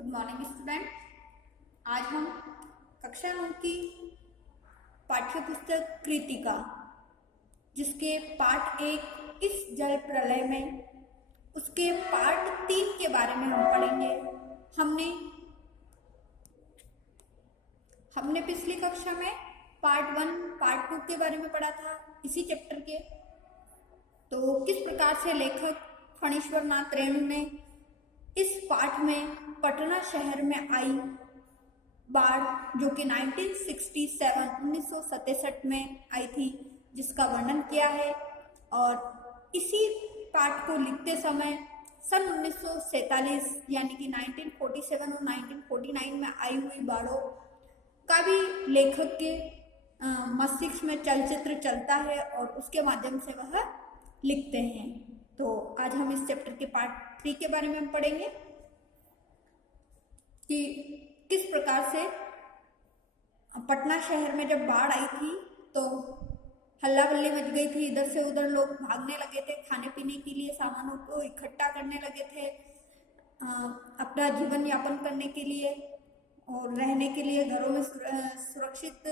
Good morning student. आज हम कक्षा 9 की पाठ्य पुस्तक कृतिका जिसके पाठ 1 इस जल प्रलय में उसके पार्ट 3 के बारे में हम पढ़ेंगे। हमने पिछली कक्षा में पार्ट 1 पार्ट 2 के बारे में पढ़ा था इसी चैप्टर के। तो किस प्रकार से लेखक फणीश्वर नाथ रेणु ने इस पाठ में पटना शहर में आई बाढ़ जो कि 1967 में आई थी जिसका वर्णन किया है, और इसी पाठ को लिखते समय सन 1947 यानी कि 1947 और 1949 में आई हुई बाढ़ों का भी लेखक के मस्तिष्क में चलचित्र चलता है और उसके माध्यम से वह लिखते हैं। तो आज हम इस चैप्टर के पार्ट 3 के बारे में हम पढ़ेंगे कि किस प्रकार से पटना शहर में जब बाढ़ आई थी तो हल्ला बल्ली मच गई थी। इधर से उधर लोग भागने लगे थे, खाने पीने के लिए सामानों को इकट्ठा करने लगे थे, अपना जीवन यापन करने के लिए और रहने के लिए घरों में सुरक्षित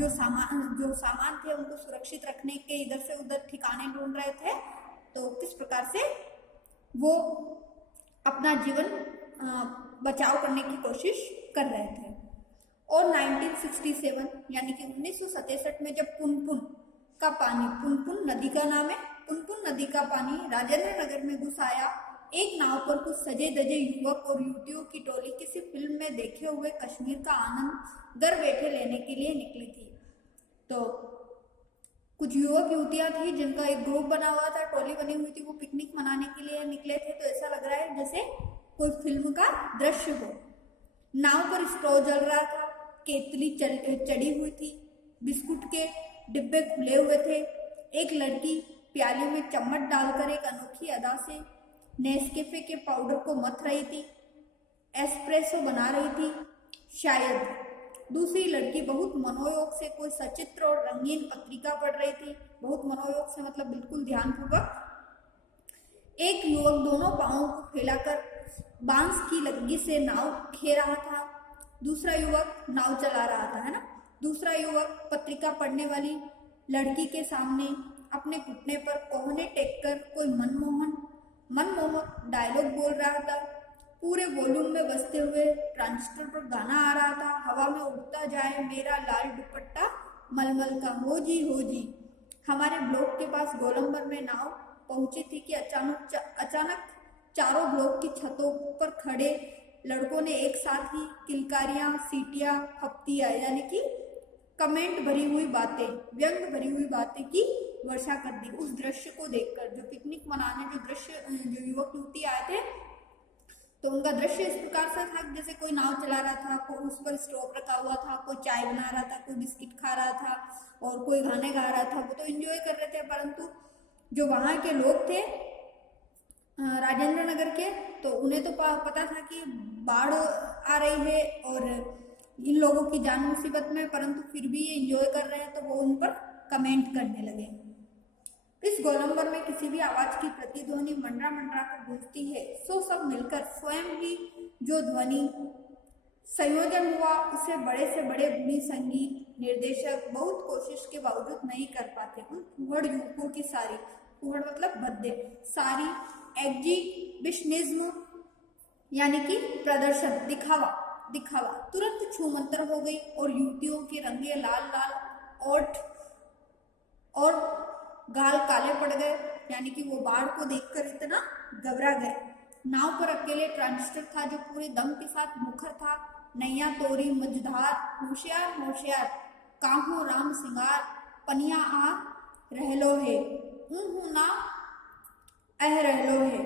जो सामान थे उनको सुरक्षित रखने के इधर से उधर ठिकाने ढूंढ रहे थे। तो किस प्रकार से वो अपना जीवन बचाव करने की कोशिश कर रहे थे। और 1967 यानी कि 1967 में जब पुनपुन का पानी, पुनपुन नदी का नाम है, पुनपुन नदी का पानी राजेंद्र नगर में घुस आया। एक नाव पर कुछ सजे धजे युवक और युवतियों की टोली किसी फिल्म में देखे हुए कश्मीर का आनंद घर बैठे लेने के लिए निकली थी। तो कुछ युवक युवतियां थी जिनका एक ग्रुप बना हुआ था, टोली बनी हुई थी, वो पिकनिक मनाने के लिए निकले थे। तो ऐसा लग रहा है जैसे कोई फिल्म का दृश्य हो। नाव पर स्टोव जल रहा था, केतली चढ़ी हुई थी, बिस्कुट के डिब्बे खुले हुए थे। एक लड़की प्याली में चम्मच डालकर एक अनोखी अदा से नेस्कैफे के पाउडर को मथ रही थी, एस्प्रेसो बना रही थी। शायद दूसरी लड़की बहुत मनोयोग से कोई सचित्र और रंगीन पत्रिका पढ़ रही थी। बहुत मनोयोग से मतलब बिल्कुल ध्यानपूर्वक। एक युवक दोनों पांवों को फैलाकर बांस की लग्गी से नाव खे रहा था। दूसरा युवक नाव चला रहा था, है ना। दूसरा युवक पत्रिका पढ़ने वाली लड़की के सामने अपने घुटने पर कोहने टेक कर कोई मनमोहक डायलॉग बोल रहा था। पूरे वॉल्यूम में बजते हुए ट्रांजिस्टर पर गाना आ रहा था। हवा में उड़ता जाए मेरा लाल दुपट्टा मलमल का, हो जी। हमारे ब्लॉक के पास गोलंबर में नाव पहुंची थी कि अचानक चारों ब्लॉक की छतों पर खड़े लड़कों ने एक साथ ही किलकारियां, सीटियां, फप्तियां यानी कि कमेंट भरी हुई बातें, व्यंग भरी हुई बातें की वर्षा कर दी। उस दृश्य को देखकर जो पिकनिक मनाने जो युवक युवती आए थे तो उनका दृश्य इस प्रकार से था जैसे कोई नाव चला रहा था, कोई उस पर स्टोव रखा हुआ था, कोई चाय बना रहा था, कोई बिस्किट खा रहा था और कोई गाने गा रहा था। वो तो एंजॉय कर रहे थे, परंतु जो वहाँ के लोग थे राजेंद्र नगर के, तो उन्हें तो पता था कि बाढ़ आ रही है और इन लोगों की जान मुसीबत में, परंतु फिर भी ये एंजॉय कर रहे हैं तो वो उन पर कमेंट करने लगे। इस गोलंबर में किसी भी आवाज की प्रतिध्वनि मंडरा कर गूंजती है, सो सब मिलकर स्वयं ही जो ध्वनि संयोजन हुआ उसे बड़े से बड़े गुणी संगीत निर्देशक बहुत कोशिश के बावजूद नहीं कर पाते। उन फुहड़ युवकों की सारी, फुहड़ मतलब भद्दे, सारी एग्जीबिशनिज्म यानी कि प्रदर्शन, दिखावा तुरंत छूमंतर हो गई और युवतियों के रंगे लाल ओठ और गाल काले पड़ गए, यानी कि वो बाढ़ को देखकर इतना घबरा गए। नाव पर अकेले ट्रांजिस्टर था जो पूरे दम के साथ मुखर था। नैया तोरी मझधार, होशियार काहू राम सिंगार, पनिया आ रहलो है, ना अह रहलो है।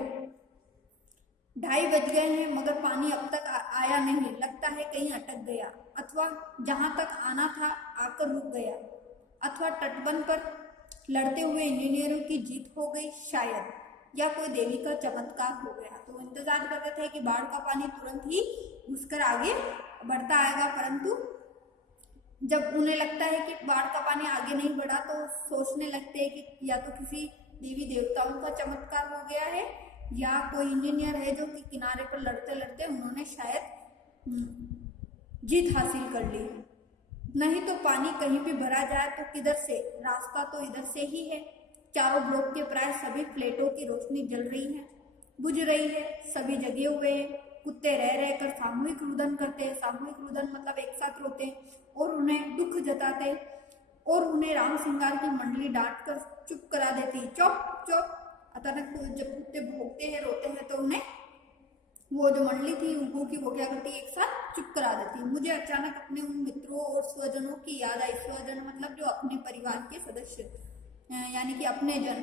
2:30 बज गए हैं मगर पानी अब तक आया नहीं। लगता है कहीं अटक गया, अथवा जहां तक आना था आकर रुक गया, अथवा तटबंध पर लड़ते हुए इंजीनियरों की जीत हो गई शायद, या कोई देवी का चमत्कार हो गया। तो इंतजार कर रहे थे कि बाढ़ का पानी तुरंत ही घुसकर आगे बढ़ता आएगा, परंतु जब उन्हें लगता है कि बाढ़ का पानी आगे नहीं बढ़ा तो सोचने लगते हैं कि या तो किसी देवी देवताओं का चमत्कार हो गया है या कोई इंजीनियर है जो कि किनारे पर लड़ते लड़ते उन्होंने शायद जीत हासिल कर ली। नहीं तो पानी कहीं भी भरा जाए तो किधर से, रास्ता तो इधर से ही है। चारों ब्लॉक के प्राय सभी फ्लैटों की रोशनी जल रही है, बुझ रही है, सभी जगे हुए हैं। कुत्ते रह रह कर सामूहिक रुदन करते हैं। सामूहिक रुदन मतलब एक साथ रोते और उन्हें दुख जताते, और उन्हें राम सिंगार की मंडली डांट कर चुप करा देती। चुप चुप। अचानक जब कुत्ते भौंकते हैं, रोते हैं, तो उन्हें वो जो मंडली थी उनको की वो क्या करती है, एक साथ चुप करा देती। मुझे अचानक अपने उन मित्रों और स्वजनों की याद आई। स्वजन मतलब जो अपने परिवार के सदस्य, यानी कि अपने जन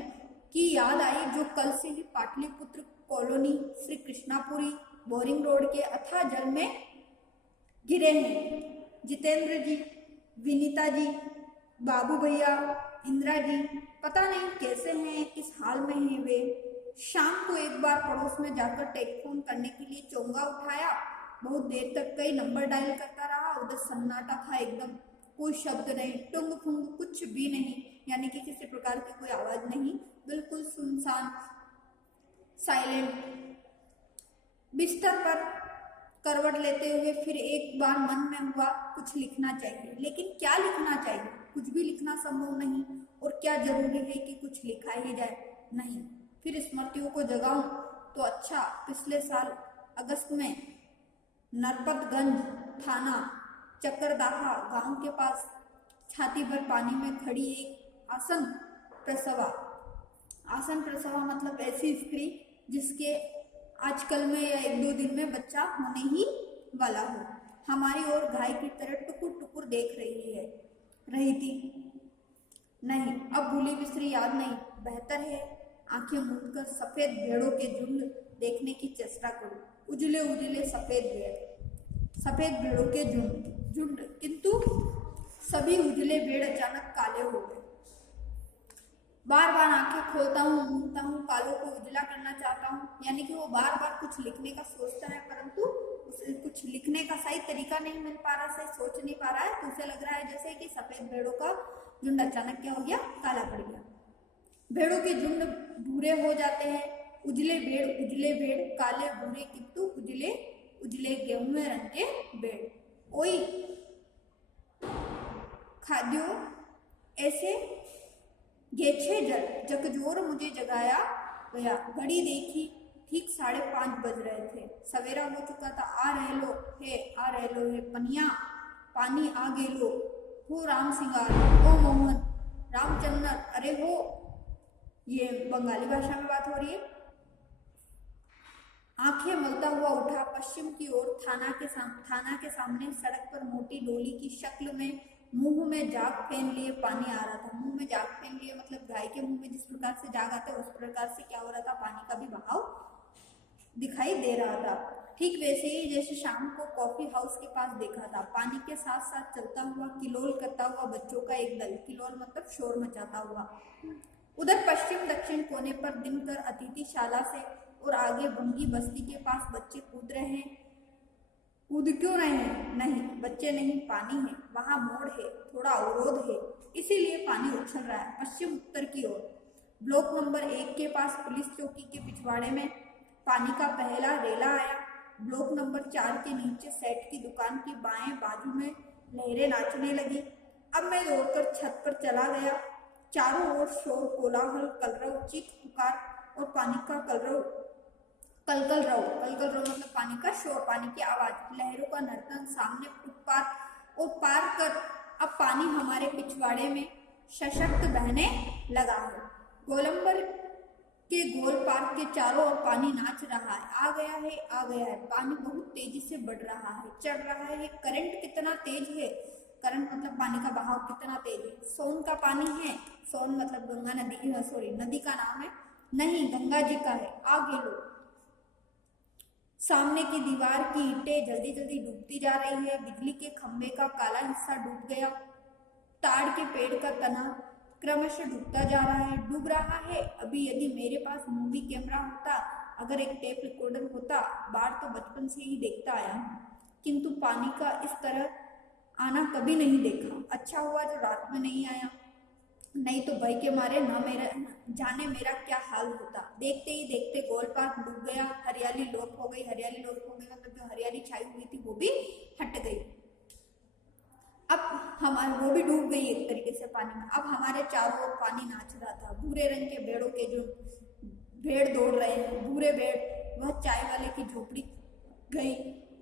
की याद आई, जो कल से ही Pataliputra colony, Shri Krishnapuri Boring Road के अथाह जल में गिरे हैं। जितेंद्र जी, विनीता जी, बाबू भैया, इंदिरा जी पता नहीं कैसे हैं, किस हाल में हैं वे। शाम को एक बार पड़ोस में जाकर टेलीफोन करने के लिए चोंगा उठाया। बहुत देर तक कई नंबर डायल करता रहा। उधर सन्नाटा था एकदम, कोई शब्द नहीं, टुंग फुंग कुछ भी नहीं, यानी कि किसी प्रकार की कोई आवाज नहीं, बिल्कुल सुनसान, साइलेंट। बिस्तर पर करवट लेते हुए फिर एक बार मन में हुआ कुछ लिखना चाहिए, लेकिन क्या लिखना चाहिए? कुछ भी लिखना संभव नहीं, और क्या जरूरी है कि कुछ लिखा ही जाए? नहीं। फिर स्मृतियों को जगाऊं तो अच्छा, पिछले साल अगस्त में नरपतगंज थाना चक्करदाहा गांव के पास छाती भर पानी में खड़ी एक आसन प्रसवा मतलब ऐसी स्त्री जिसके आजकल में या एक दो दिन में बच्चा होने ही वाला हो, हमारी ओर गाय की तरह टुकुर टुकुर देख रही थी। नहीं, अब भूली बिसरी याद नहीं, बेहतर है आंखें मूंदकर सफेद भेड़ों के झुंड देखने की चेष्टा करूं। उजले उजले सफेद भेड़ों के झुंड, किंतु सभी उजले भेड़ अचानक काले हो गए। बार बार आंखें खोलता हूँ, मूंदता हूँ, कालों को उजला करना चाहता हूँ, यानी कि वो बार बार कुछ लिखने का सोचता है, परंतु उसे कुछ लिखने का सही तरीका नहीं मिल पा रहा, सही सोच नहीं पा रहा है। तो उसे लग रहा है जैसे कि सफेद भेड़ों का झुंड अचानक क्या हो गया, काला पड़ गया। भेड़ों के झुंड भूरे हो जाते हैं, उजले भेड़, काले भूरे किंतु उजले गेहूं रंग के भेड़। ओई खाद्यो ऐसे गेछे जकजोर मुझे जगाया गया। घड़ी देखी, ठीक 5:30 बज रहे थे। सवेरा हो चुका था। आ रहे लो है पनिया, पानी आ गेलो हो राम सिंगार, ओ मोहन, रामचंद्र, अरे हो। ये बंगाली भाषा में बात हो रही है। आंखें मलता हुआ उठा पश्चिम की ओर। थाना के सामने सड़क पर मोटी डोली की शक्ल में मुंह में जाग फेन लिए पानी आ रहा था। मुंह में जाग फेन लिए मतलब गाय के मुंह में जिस प्रकार से जाग आता है उस प्रकार से क्या हो रहा था, पानी का भी बहाव दिखाई दे रहा था। ठीक वैसे ही जैसे शाम को कॉफी हाउस के पास देखा था। पानी के साथ साथ चलता हुआ, किलोल करता हुआ बच्चों का एक दल, किलोल मतलब शोर मचाता हुआ। उधर पश्चिम दक्षिण कोने पर दिनकर अतिथिशाला से और आगे बंगी बस्ती के पास बच्चे कूद रहे हैं। कूद क्यों रहे हैं? नहीं, बच्चे नहीं, पानी है। वहां मोड़ है, थोड़ा अवरोध है, इसीलिए पानी उछल रहा है। पश्चिम उत्तर की ओर ब्लॉक नंबर 1 के पास पुलिस चौकी के पिछवाड़े में पानी का पहला रेला आया। ब्लॉक नंबर 4 के नीचे सेठ की दुकान की बाएं बाजू में लहरें नाचने लगी। अब मैं दौड़कर छत पर चला गया। चारों ओर शोर, कोलाहल, कलरव, चीख पुकार और पानी का कलकलरव मतलब पानी का शोर, पानी की आवाज, लहरों का नर्तन। सामने फुटपाथ और पार कर अब पानी हमारे पिछवाड़े में सशक्त बहने लगा है। गोलंबर के गोल पार्क के चारों ओर पानी नाच रहा है। आ गया है। पानी बहुत तेजी से बढ़ रहा है, चढ़ रहा है। करंट कितना तेज है, करंट मतलब पानी का बहाव कितना तेज है। सोन का पानी है, सोन मतलब गंगा नदी, नदी का नाम है, नहीं गंगा जी का है। आगे लो। सामने की दीवार की ईंटें जल्दी जल्दी डूबती जा रही है। बिजली के खंभे का काला हिस्सा डूब गया। ताड़ के पेड़ का तना क्रमशः डूबता जा रहा है। अभी यदि मेरे पास मूवी कैमरा होता, अगर एक टेप रिकॉर्डर होता, बाढ़ तो बचपन से ही देखता आया हूँ, किंतु पानी का इस तरह आना कभी नहीं देखा। अच्छा हुआ जो रात में नहीं आया। नहीं तो भय के मारे न मेरा जाने मेरा क्या हाल होता। देखते ही देखते गोल पार्क डूब गया, हरियाली लोप हो गई। हरियाली लोप हो गई मतलब जो हरियाली छाई हुई थी वो भी हट गई। अब हमारे वो भी डूब गई एक तरीके से पानी में। अब हमारे चारों ओर पानी नाच रहा था। भूरे रंग के भेड़ों के जो भेड़ दौड़ रहे हैं, भूरे भेड़, वह चाय वाले की झोपड़ी गई,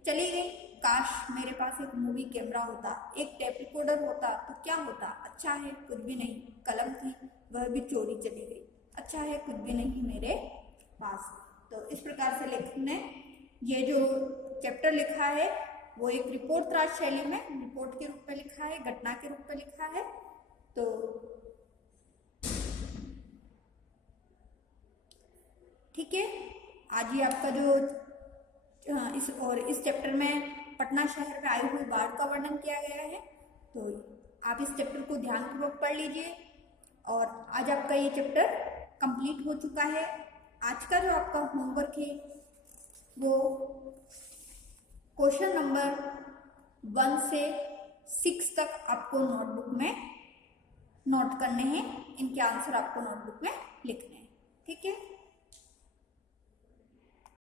चली गई। काश मेरे पास एक मूवी कैमरा होता, एक टेप रिकॉर्डर होता तो क्या होता। अच्छा है कुछ भी नहीं। कलम थी वह भी चोरी चली गई। अच्छा है कुछ भी नहीं मेरे पास। तो इस प्रकार से लेखक ने ये जो चैप्टर लिखा है वो एक रिपोर्ट त्रास शैली में रिपोर्ट के रूप में लिखा है, घटना के रूप में लिखा है। तो ठीक है, आज ये आपका जो इस चैप्टर में पटना शहर में आई हुई बाढ़ का वर्णन किया गया है। तो आप इस चैप्टर को ध्यानपूर्वक पढ़ लीजिए। और आज आपका ये चैप्टर कंप्लीट हो चुका है। आज का जो आपका होमवर्क है वो क्वेश्चन नंबर 1 से 6 तक आपको नोटबुक में नोट करने हैं। इनके आंसर आपको नोटबुक में लिखने हैं। ठीक है।